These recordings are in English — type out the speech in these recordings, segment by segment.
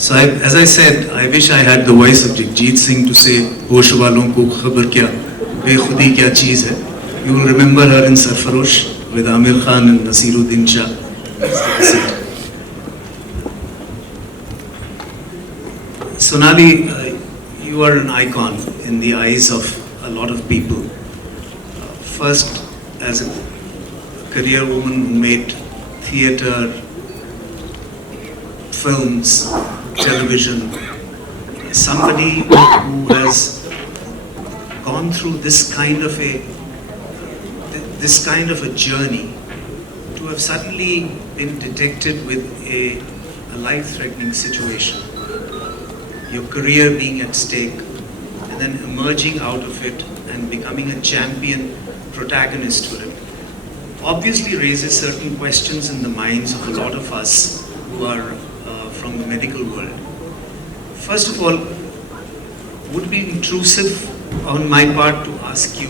So as I said, I wish I had the voice of Jagjit Singh to say, "Hosh walon ko khabar kya, bekhudi kya cheez hai." You will remember her in Sarfarosh with Amir Khan and Nasiruddin Shah. Sonali, you are an icon in the eyes of a lot of people. First, as a career woman who made theatre, films, television, somebody who has gone through this kind of a journey, to have suddenly been detected with a life-threatening situation, your career being at stake, and then emerging out of it and becoming a champion protagonist for it, obviously raises certain questions in the minds of a lot of us who are from the medical world. First of all, would it be intrusive on my part to ask you,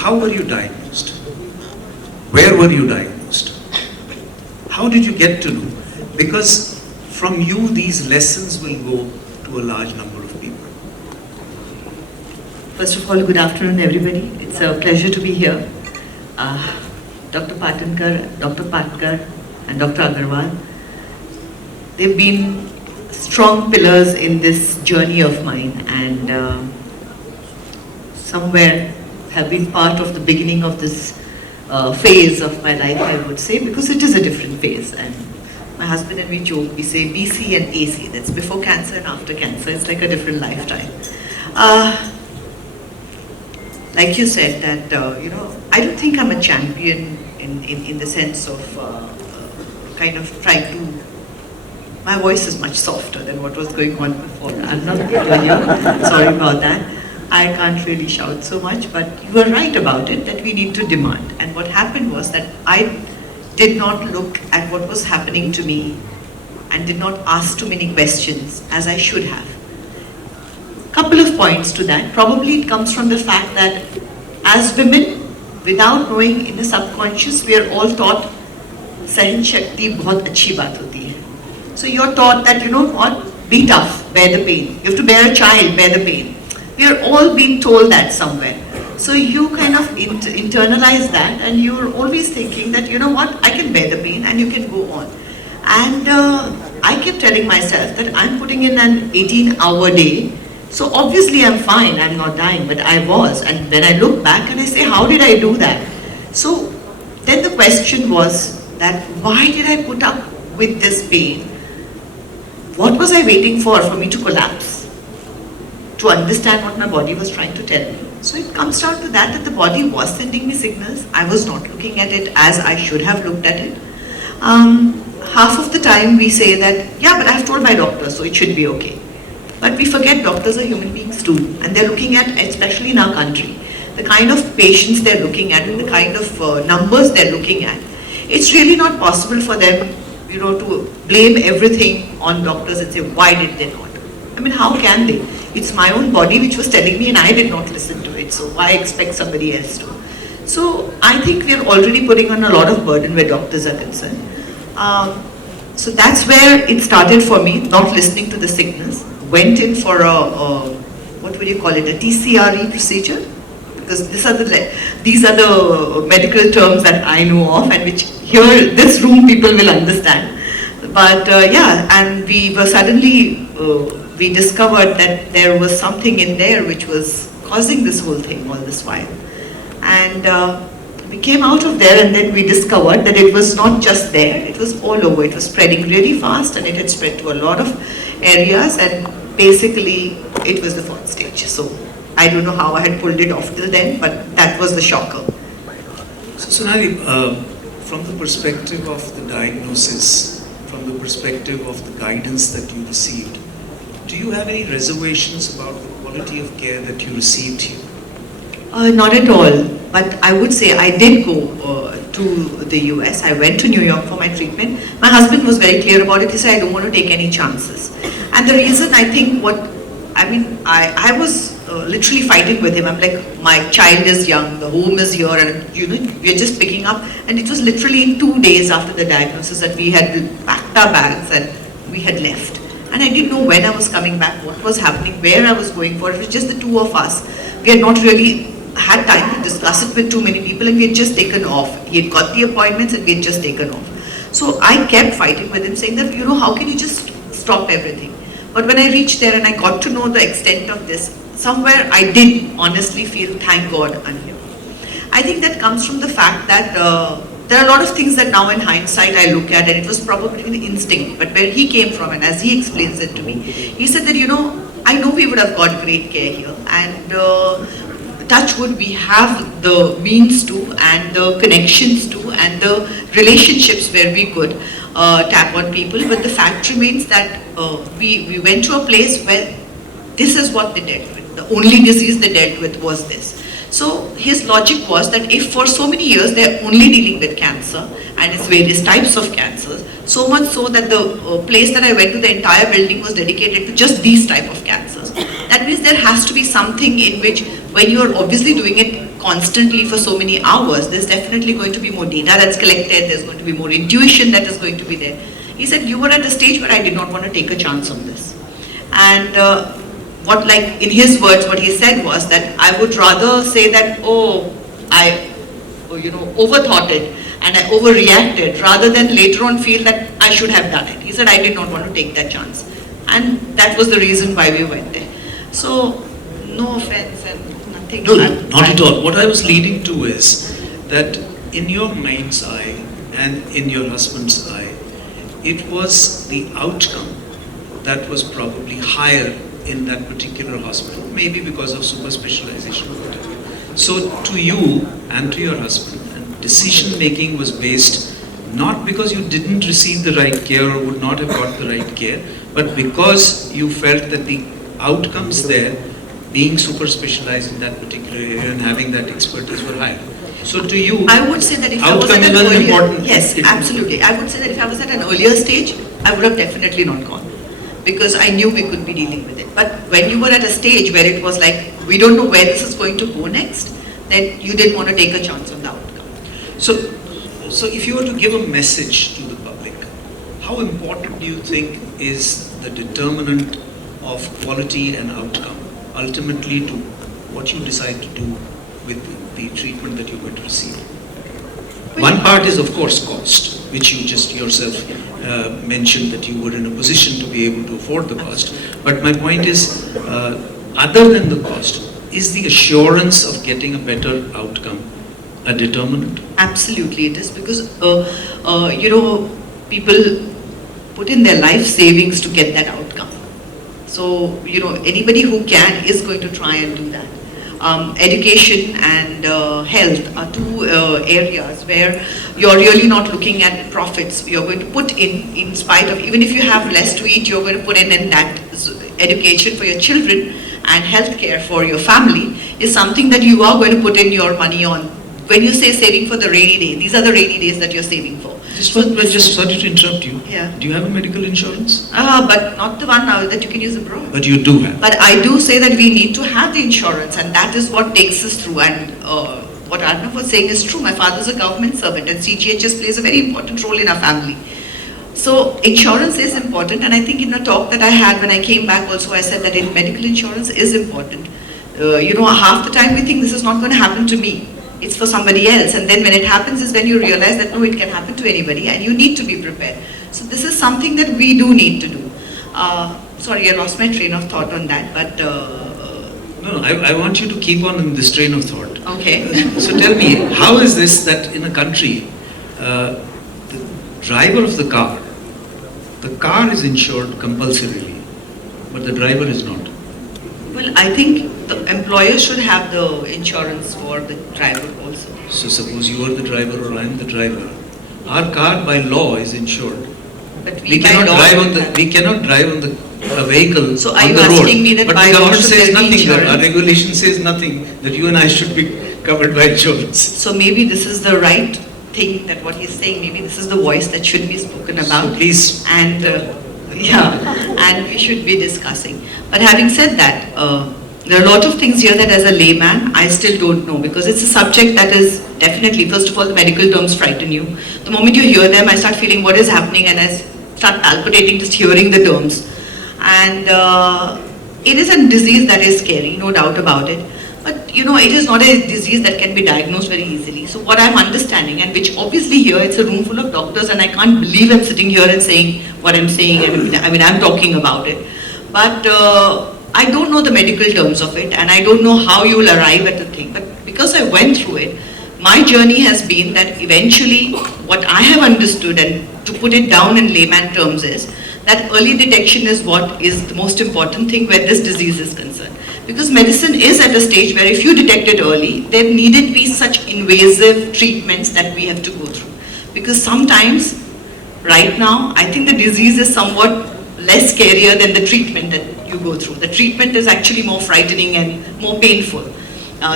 how were you diagnosed? Where were you diagnosed? How did you get to know? Because from you, these lessons will go to a large number of people. First of all, good afternoon, everybody. It's a pleasure to be here. Dr. Patkar, and Dr. Agarwal, they've been strong pillars in this journey of mine, and somewhere have been part of the beginning of this phase of my life, I would say, because it is a different phase. And my husband and we joke, we say BC and AC, that's before cancer and after cancer. It's like a different lifetime. Like you said, that I don't think I'm a champion in the sense of kind of trying to. My voice is much softer than what was going on before. I'm not able to hear. Sorry about that. I can't really shout so much, but you were right about it, that we need to demand. And what happened was that I did not look at what was happening to me and did not ask too many questions as I should have. Couple of points to that. Probably it comes from the fact that as women, without knowing, in the subconscious, we are all taught Sahin Shakti bahut achhi baat hoti hai. So you're taught that, you know what, be tough, bear the pain. You have to bear a child, bear the pain. We are all being told that somewhere. So you kind of internalize that, and you're always thinking that, you know what, I can bear the pain and you can go on. And I kept telling myself that I'm putting in an 18-hour day. So obviously I'm fine, I'm not dying, but I was. And then I look back and I say, how did I do that? So then the question was that, why did I put up with this pain? What was I waiting for me to collapse? To understand what my body was trying to tell me. So it comes down to that the body was sending me signals. I was not looking at it as I should have looked at it. Half of the time we say that, yeah, but I've told my doctor, so it should be okay. But we forget doctors are human beings too, and they're looking at, especially in our country, the kind of patients they're looking at and the kind of numbers they're looking at. It's really not possible for them, to blame everything on doctors and say, why did they not? I mean, how can they? It's my own body which was telling me and I did not listen to it, so why expect somebody else to? So I think we are already putting on a lot of burden where doctors are concerned. So that's where it started for me, not listening to the signals. Went in for what would you call it, a TCRE procedure? Because these are the medical terms that I know of, and which here, this room, people will understand. But yeah, and we were suddenly, we discovered that there was something in there which was causing this whole thing all this while. And we came out of there, and then we discovered that it was not just there, it was all over. It was spreading really fast, and it had spread to a lot of areas, and basically it was the 4th stage. So I don't know how I had pulled it off till then, but that was the shocker. So Sonali, from the perspective of the diagnosis, from the perspective of the guidance that you received, do you have any reservations about the quality of care that you received here? Not at all, but I would say I did go to the US. I went to New York for my treatment. My husband was very clear about it. He said, I don't want to take any chances. And the reason, I think, I was literally fighting with him. I'm like, my child is young, the home is here, and we're just picking up. And it was literally in 2 days after the diagnosis that we had packed our bags and we had left. And I didn't know when I was coming back, what was happening, where I was going for. It was just the two of us. We had not really had time to discuss it with too many people, and we had just taken off. He had got the appointments and we had just taken off. So I kept fighting with him, saying that, how can you just stop everything? But when I reached there and I got to know the extent of this, somewhere I did honestly feel, thank God I'm here. I think that comes from the fact that there are a lot of things that now in hindsight I look at, and it was probably an instinct, but where he came from and as he explains it to me, he said that, I know we would have got great care here, and touch wood, we have the means to, and the connections to, and the relationships where we could tap on people, but the fact remains that we went to a place where this is what they dealt with. The only disease they dealt with was this. So his logic was that if for so many years they're only dealing with cancer and its various types of cancers, so much so that the place that I went to, the entire building was dedicated to just these type of cancers. That means there has to be something in which, when you're obviously doing it constantly for so many hours, there's definitely going to be more data that's collected, there's going to be more intuition that is going to be there. He said, you were at a stage where I did not want to take a chance on this. And in his words, what he said was that I would rather say that, I overthought it and I overreacted, rather than later on feel that I should have done it. He said, I did not want to take that chance. And that was the reason why we went there. So, no offense and nothing. No, not at all. What I was leading to is that in your mind's eye and in your husband's eye, it was the outcome that was probably higher in that particular hospital, maybe because of super specialization or whatever. So to you and to your husband, and decision making was based not because you didn't receive the right care or would not have got the right care, but because you felt that the outcomes there, being super specialized in that particular area and having that expertise, were higher. So to you, I would say that if I was at an earlier, yes, absolutely. I would say that if I was at an earlier stage, I would have definitely not gone, because I knew we could be dealing with it. But when you were at a stage where it was like, we don't know where this is going to go next, then you didn't want to take a chance on the outcome. So if you were to give a message to the public, how important do you think is the determinant of quality and outcome, ultimately to what you decide to do with the treatment that you're going to receive? One part is, of course, cost, which you just yourself mentioned that you were in a position to be able to afford the cost. But my point is, other than the cost, is the assurance of getting a better outcome a determinant? Absolutely it is, because people put in their life savings to get that outcome. So anybody who can is going to try and do that. Education and health are two areas where you're really not looking at profits. You're going to put in spite of, even if you have less to eat, you're going to put in that education for your children and health care for your family is something that you are going to put in your money on. When you say saving for the rainy day, these are the rainy days that you're saving for. Just sorry to interrupt you. Yeah. Do you have a medical insurance? But not the one now that you can use abroad. But you do have. But I do say that we need to have the insurance, and that is what takes us through. And what Arnav was saying is true. My father's a government servant, and CGHS plays a very important role in our family. So insurance is important, and I think in a talk that I had when I came back also, I said that medical insurance is important. Half the time we think this is not going to happen to me. It's for somebody else, and then when it happens is when you realize that no, it can happen to anybody, and you need to be prepared. So this is something that we do need to do. Sorry, I lost my train of thought on that, but... No, I want you to keep on in this train of thought. Okay. So tell me, how is this that in a country, the driver of the car is insured compulsorily, but the driver is not? Well, I think the employer should have the insurance for the driver also. So suppose you are the driver or I am the driver. Our car by law is insured. But We cannot drive on a vehicle So on are you the road. asking me that But by the law government should says there be nothing. Our insurance? regulation says nothing that you and I should be covered by insurance. So maybe this is the right thing, that what he's saying, maybe this is the voice that should be spoken about. So please. And and we should be discussing. But having said that, there are a lot of things here that as a layman, I still don't know, because it's a subject that is definitely, first of all, the medical terms frighten you. The moment you hear them, I start feeling what is happening, and as start palpitating just hearing the terms. And it is a disease that is scary, no doubt about it. But it is not a disease that can be diagnosed very easily. So what I'm understanding, and which obviously here it's a room full of doctors, and I can't believe I'm sitting here and saying what I'm saying, and I mean I'm talking about it. But I don't know the medical terms of it, and I don't know how you will arrive at the thing. But because I went through it, my journey has been that eventually what I have understood, and to put it down in layman terms, is that early detection is what is the most important thing where this disease is concerned. Because medicine is at a stage where if you detect it early, there needn't be such invasive treatments that we have to go through. Because sometimes, right now, I think the disease is somewhat less scarier than the treatment that you go through. The treatment is actually more frightening and more painful.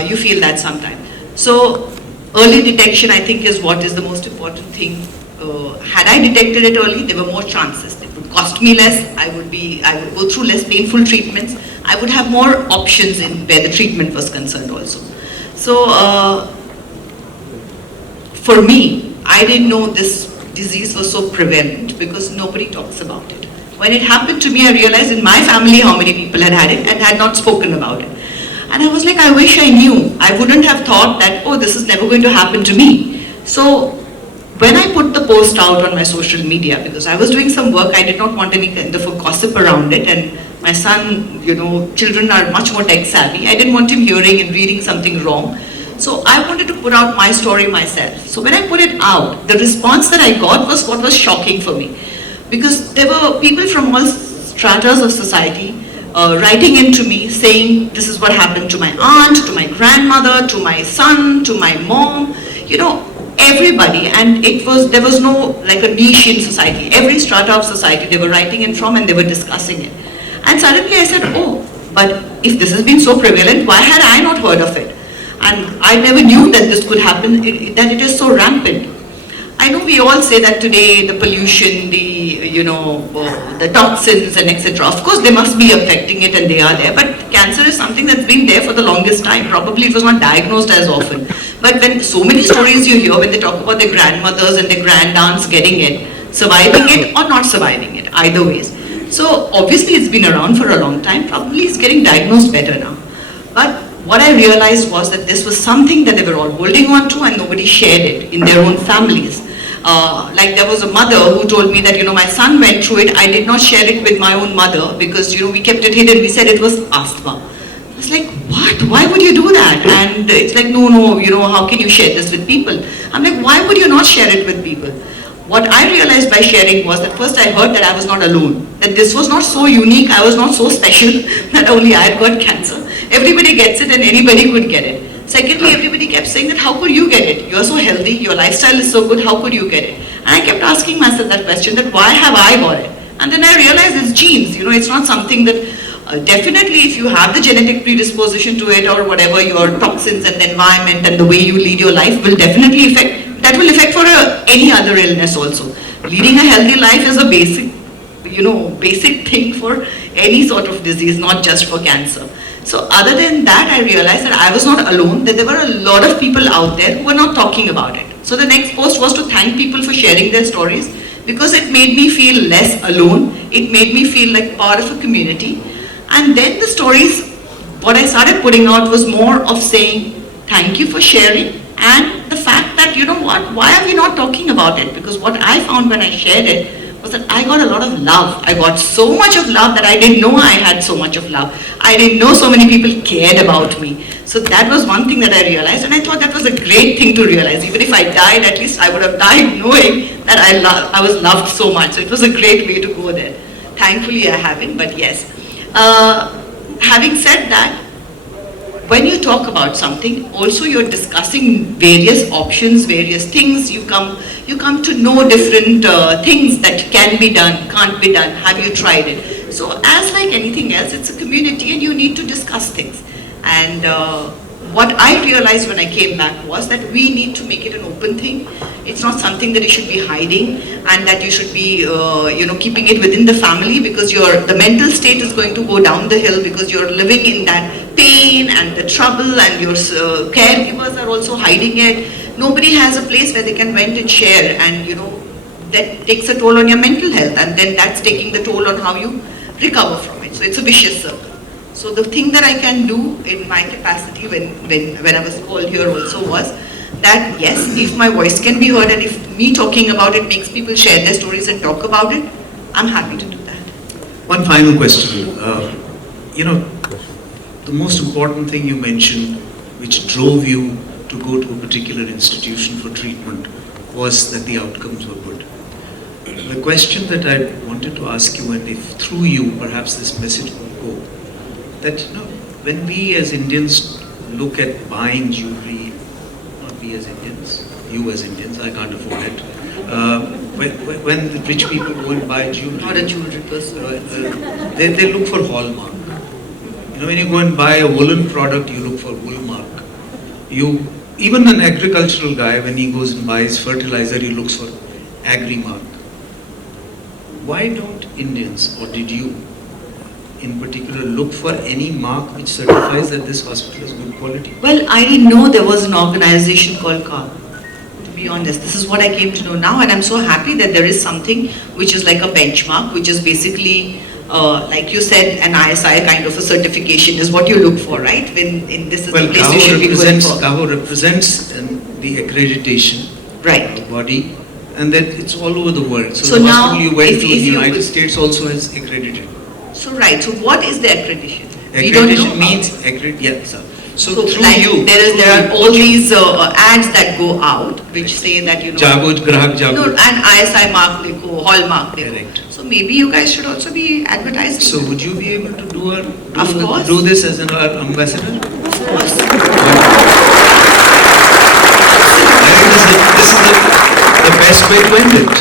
You feel that sometimes. So, early detection, I think, is what is the most important thing. Had I detected it early, there were more chances. It would cost me less. I would go through less painful treatments. I would have more options in where the treatment was concerned also. So, for me, I didn't know this disease was so prevalent because nobody talks about it. When it happened to me, I realized in my family how many people had had it and had not spoken about it. And I was like, I wish I knew. I wouldn't have thought that, oh, this is never going to happen to me. So when I put the post out on my social media, because I was doing some work, I did not want any kind of a gossip around it. And my son, children are much more tech savvy. I didn't want him hearing and reading something wrong. So I wanted to put out my story myself. So when I put it out, the response that I got was what was shocking for me. Because there were people from all stratas of society writing into me saying, this is what happened to my aunt, to my grandmother, to my son, to my mom, everybody. And there was no like a niche in society. Every strata of society they were writing in from and they were discussing it. And suddenly I said, oh, but if this has been so prevalent, why had I not heard of it? And I never knew that this could happen, that it is so rampant. I know we all say that today the pollution, the toxins and etc. Of course they must be affecting it and they are there, but cancer is something that's been there for the longest time. Probably it was not diagnosed as often. But when so many stories you hear when they talk about their grandmothers and their grandaunts getting it, surviving it or not surviving it, either ways. So obviously it's been around for a long time, probably it's getting diagnosed better now. But what I realized was that this was something that they were all holding on to and nobody shared it in their own families. Like there was a mother who told me that, my son went through it. I did not share it with my own mother because, we kept it hidden. We said it was asthma. I was like, what? Why would you do that? And it's like, no, how can you share this with people? I'm like, why would you not share it with people? What I realized by sharing was that first I heard that I was not alone. That this was not so unique, I was not so special that only I had got cancer. Everybody gets it and anybody could get it. Secondly, everybody kept saying that how could you get it? You're so healthy, your lifestyle is so good, how could you get it? And I kept asking myself that question, that why have I got it? And then I realized it's genes, it's not something that, definitely if you have the genetic predisposition to it or whatever, your toxins and the environment and the way you lead your life will definitely affect, that will affect for any other illness also. Leading a healthy life is a basic thing for any sort of disease, not just for cancer. So other than that, I realized that I was not alone, that there were a lot of people out there who were not talking about it. So the next post was to thank people for sharing their stories because it made me feel less alone. It made me feel like part of a community. And then the stories, what I started putting out was more of saying, thank you for sharing, and the fact that, why are we not talking about it? Because what I found when I shared it was that I got a lot of love. I got so much of love that I didn't know I had so much of love. I didn't know so many people cared about me. So that was one thing that I realized, and I thought that was a great thing to realize. Even if I died, at least I would have died knowing that I was loved so much. So it was a great way to go there. Thankfully I haven't, but yes. Having said that, when you talk about something, also you're discussing various options, various things. You come to know different things that can be done, can't be done. Have you tried it? So as like anything else, it's a community and you need to discuss things. And what I realized when I came back was that we need to make it an open thing. It's not something that you should be hiding and that you should be, keeping it within the family, because the mental state is going to go down the hill because you're living in that pain and the trouble, and your caregivers are also hiding it. Nobody has a place where they can vent and share and, that takes a toll on your mental health, and then that's taking the toll on how you recover from it. So it's a vicious circle. So the thing that I can do in my capacity when I was called here also was that yes, if my voice can be heard and if me talking about it makes people share their stories and talk about it, I'm happy to do that. One final question. The most important thing you mentioned, which drove you to go to a particular institution for treatment, was that the outcomes were good. The question that I wanted to ask you, and if through you perhaps this message will go, that when we as Indians look at buying jewelry, not we as Indians, you as Indians, I can't afford it. When the rich people go and buy jewelry, Not a jewelry person. they look for hallmark. When you go and buy a woolen product, you look for wool mark. Even an agricultural guy, when he goes and buys fertilizer, he looks for agri mark. Why don't Indians, or did you in particular, look for any mark which certifies that this hospital is good quality? Well, I didn't know there was an organization called CAR. To be honest, this is what I came to know now, and I'm so happy that there is something which is like a benchmark, which is basically, like you said, an ISI kind of a certification is what you look for, right? When this is the place you should be going for. GAHO represents the accreditation body, and that it's all over the world. So the now, hospital you went to in the United States also is accredited. So so what is the accreditation? Accreditation means So through like you, there are all these ads that go out which say that Jago, Grahak Jago. And ISI mark dekho, hallmark dekho. Correct. So maybe you guys should also be advertising. So would you be able to Of do this as an ambassador? Of course. I think this is the best way to end it.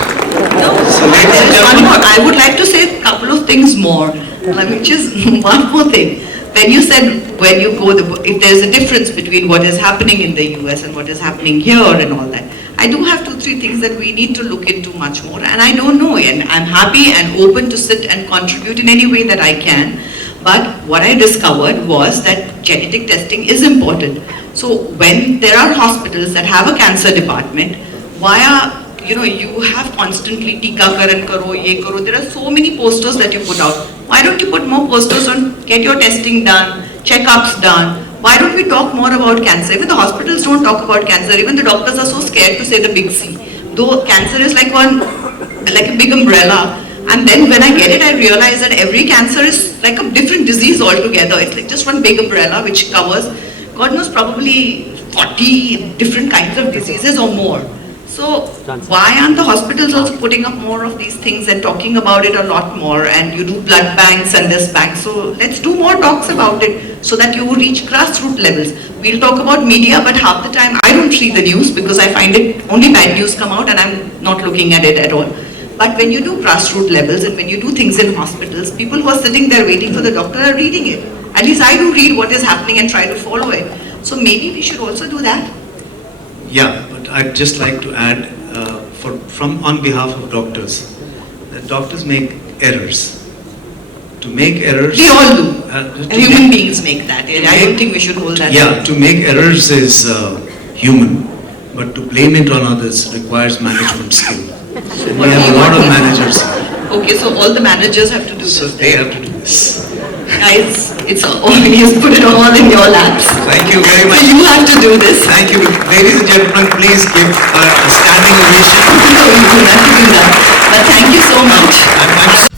No, So ladies there and is one gentlemen, more. I would like to say a couple of things more. Which is one more thing. When you said when you go, if there is a difference between what is happening in the US and what is happening here and all that, I do have 2-3 things that we need to look into much more, and I don't know, and I'm happy and open to sit and contribute in any way that I can. But what I discovered was that genetic testing is important. So when there are hospitals that have a cancer department, you have constantly tika karan karo, ye karo. There are so many posters that you put out. Why don't you put more posters on get your testing done, checkups done? Why don't we talk more about cancer? Even the hospitals don't talk about cancer. Even the doctors are so scared to say the big C. Though cancer is like a big umbrella. And then when I get it, I realize that every cancer is like a different disease altogether. It's like just one big umbrella which covers, God knows, probably 40 different kinds of diseases or more. So why aren't the hospitals also putting up more of these things and talking about it a lot more? And you do blood banks and this bank. So let's do more talks about it so that you reach grassroots levels. We'll talk about media, but half the time I don't read the news because I find it only bad news come out and I'm not looking at it at all. But when you do grassroots levels and when you do things in hospitals, people who are sitting there waiting for the doctor are reading it. At least I do read what is happening and try to follow it. So maybe we should also do that. Yeah, but I'd just like to add, on behalf of doctors, that doctors make errors. To make errors... We all do. Human beings make that. I don't think we should hold that. Yeah, to make errors is human, but to blame it on others requires management skill. And we have a lot of managers. Okay, so all the managers have to do this. So they have to do this. Guys, he's put it all in your laps. Thank you very much. So you have to do this. Thank you. Ladies and gentlemen, please give a standing ovation. No, you don't have to do that. But thank you so much. I'm